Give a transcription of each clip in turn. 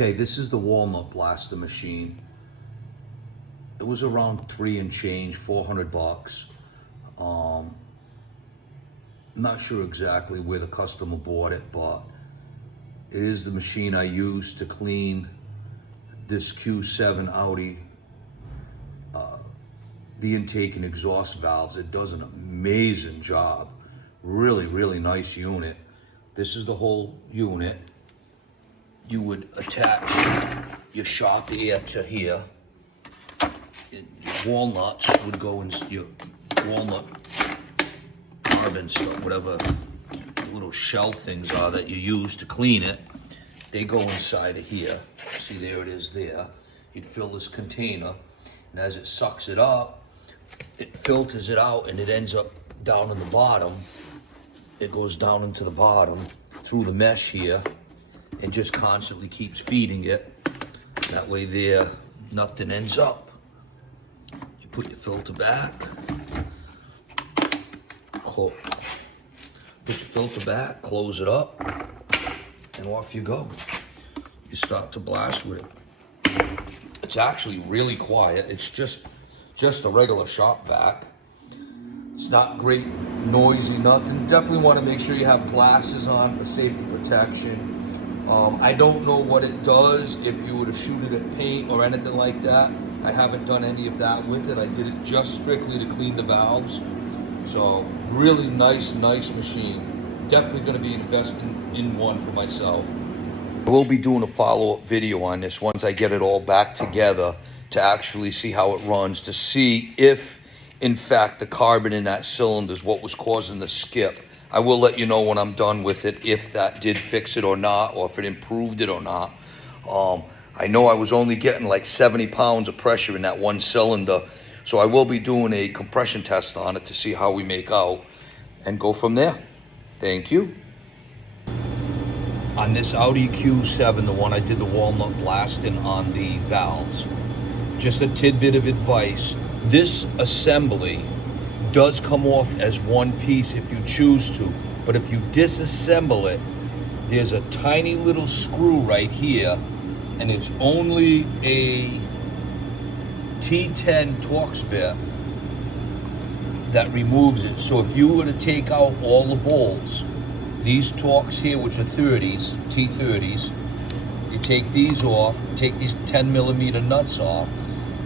Okay, this is the Walnut blaster machine. It was around 3 and change, 400 bucks. Not sure exactly where the customer bought it, but it is the machine I use to clean this Q7 Audi, the intake and exhaust valves. It does an amazing job. Really, really nice unit. This is the whole unit. You would attach your shop air to here. Your walnuts would go in your walnut carbon stuff, whatever the little shell things are that you use to clean it. They go inside of here. See, there it is there. You'd fill this container, and as it sucks it up, it filters it out, and it ends up down in the bottom. It goes down into the bottom through the mesh here, and just constantly keeps feeding it. That way there, nothing ends up. You put your filter back, put your filter back, close it up, and off you go. You start to blast with it. It's actually really quiet. It's just a regular shop vac. It's not great noisy, nothing. Definitely want to make sure you have glasses on for safety protection. I don't know what it does if you were to shoot it at paint or anything like that. I haven't done any of that with it. I did it just strictly to clean the valves. So really nice machine. Definitely going to be investing in one for myself. I will be doing a follow-up video on this once I get it all back together to actually see how it runs, to see if, in fact, the carbon in that cylinder is what was causing the skip. I will let you know when I'm done with it if that did fix it or not, or if it improved it or not. I know I was only getting like 70 pounds of pressure in that one cylinder, so I will be doing a compression test on it to see how we make out and go from there. Thank you. On this Audi Q7, the one I did the walnut blasting on the valves, just a tidbit of advice. This assembly does come off as one piece if you choose to, but if you disassemble it, there's a tiny little screw right here, and it's only a T10 Torx bit that removes it. So if you were to take out all the bolts, these Torx here, which are 30s, T30s, you take these off, take these 10mm nuts off,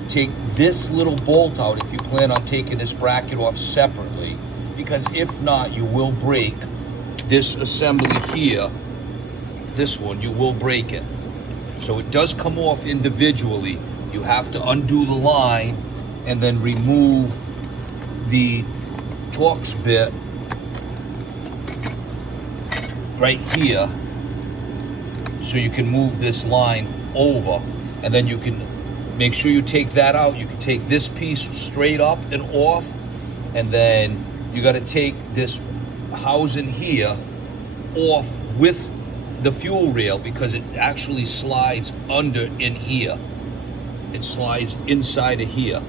take this little bolt out if you plan on taking this bracket off separately, because if not, you will break this assembly here. This one, you will break it. So it does come off individually. You have to undo the line and then remove the Torx bit right here, so you can move this line over, and then you can make sure you take that out. You can take this piece straight up and off, and then you got to take this housing here off with the fuel rail, because it actually slides under in here. It slides inside of here.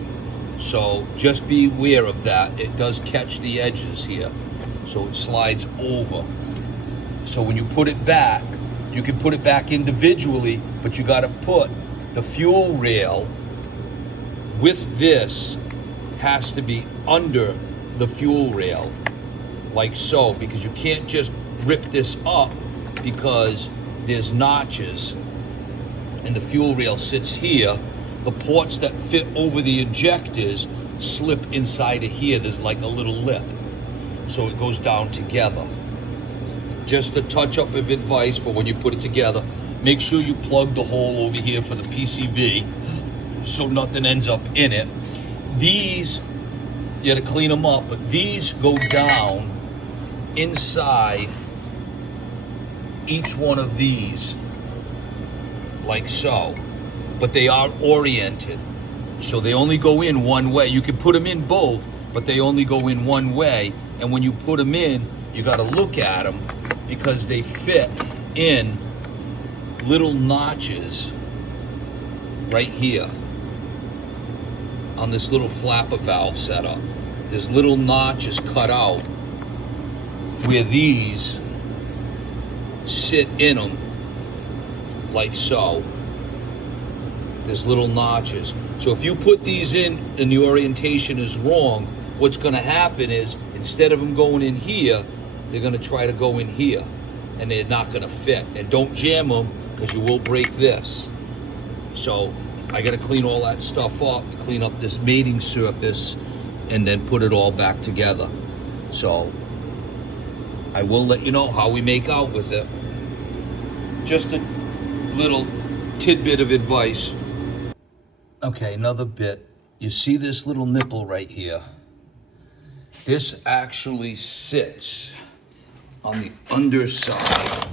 So just be aware of that. It does catch the edges here, so it slides over. So when you put it back, you can put it back individually, but you got to put the fuel rail with this has to be under the fuel rail, like so, because you can't just rip this up, because there's notches and the fuel rail sits here. The ports that fit over the injectors slip inside of here. There's like a little lip, so it goes down together. Just a touch up of advice for when you put it together. Make sure you plug the hole over here for the PCV so nothing ends up in it. These, you gotta clean them up, but these go down inside each one of these, like so. But they are oriented, so they only go in one way. You can put them in both, but they only go in one way. And when you put them in, you gotta look at them, because they fit in little notches right here on this little flapper valve setup. There's little notches cut out where these sit in them like so. There's little notches. So if you put these in and the orientation is wrong, what's going to happen is instead of them going in here, they're going to try to go in here, and they're not going to fit. And don't jam them, because you will break this. So I got to clean all that stuff up, clean up this mating surface, and then put it all back together. So I will let you know how we make out with it. Just a little tidbit of advice. Okay, another bit. You see this little nipple right here? This actually sits on the underside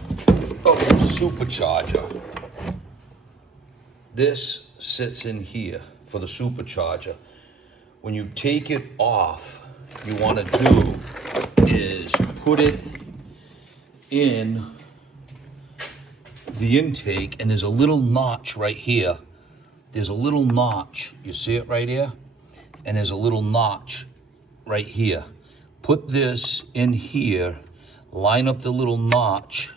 of the supercharger. This sits in here for the supercharger. When you take it off, you want to do is put it in the intake, and there's a little notch right here. There's a little notch. You see it right here? And there's a little notch right here. Put this in here, line up the little notch.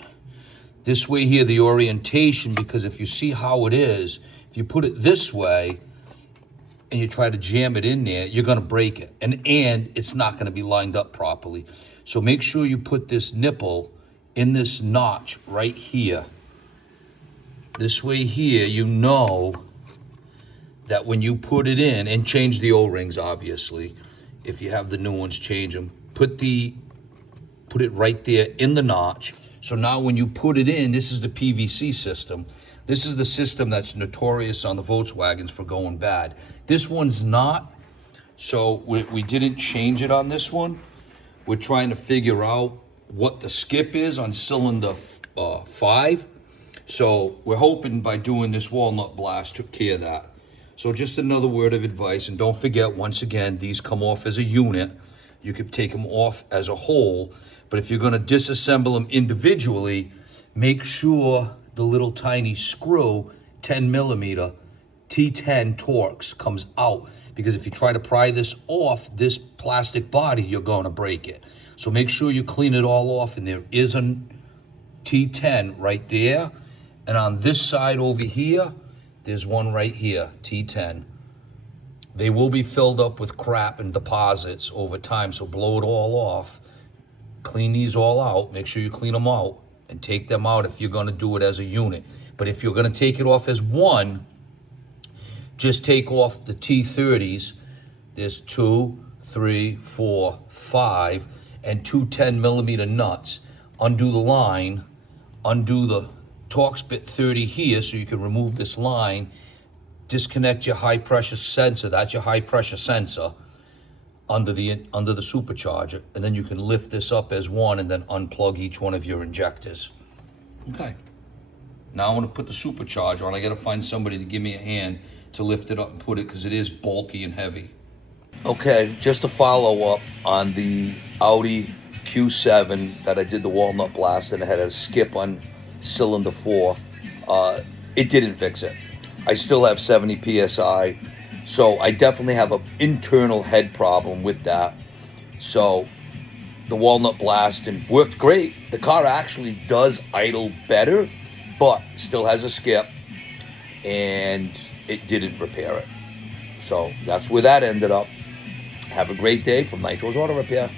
This way here, the orientation, because if you see how it is, if you put it this way and you try to jam it in there, you're gonna break it. And it's not gonna be lined up properly. So make sure you put this nipple in this notch right here. This way here, you know that when you put it in, and change the O-rings, obviously. If you have the new ones, change them. Put it right there in the notch. So now when you put it in, this is the PVC system. This is the system that's notorious on the Volkswagens for going bad. This one's not, so we didn't change it on this one. We're trying to figure out what the skip is on cylinder 5. So we're hoping by doing this walnut blast took care of that. So just another word of advice, and don't forget, once again, these come off as a unit. You could take them off as a whole, but if you're gonna disassemble them individually, make sure the little tiny screw, 10 millimeter, T10 Torx comes out, because if you try to pry this off this plastic body, you're gonna break it. So make sure you clean it all off, and there is a T10 right there. And on this side over here, there's one right here, T10. They will be filled up with crap and deposits over time, so blow it all off. Clean these all out. Make sure you clean them out and take them out if you're going to do it as a unit. But if you're going to take it off as one, just take off the T30s. There's 2, 3, 4, 5, and 2 10 millimeter nuts. Undo the line, undo the Torx bit 30 here so you can remove this line, disconnect your high pressure sensor, that's your high pressure sensor, under the supercharger, and then you can lift this up as one and then unplug each one of your injectors. Okay, now I'm gonna put the supercharger on. I gotta find somebody to give me a hand to lift it up and put it, because it is bulky and heavy. Okay, just to follow up on the Audi Q7 that I did the walnut blast, and it had a skip on cylinder 4, it didn't fix it. I still have 70 PSI, so I definitely have an internal head problem with that. So the walnut blasting worked great. The car actually does idle better, but still has a skip, and it didn't repair it. So that's where that ended up. Have a great day from Nitro's Auto Repair.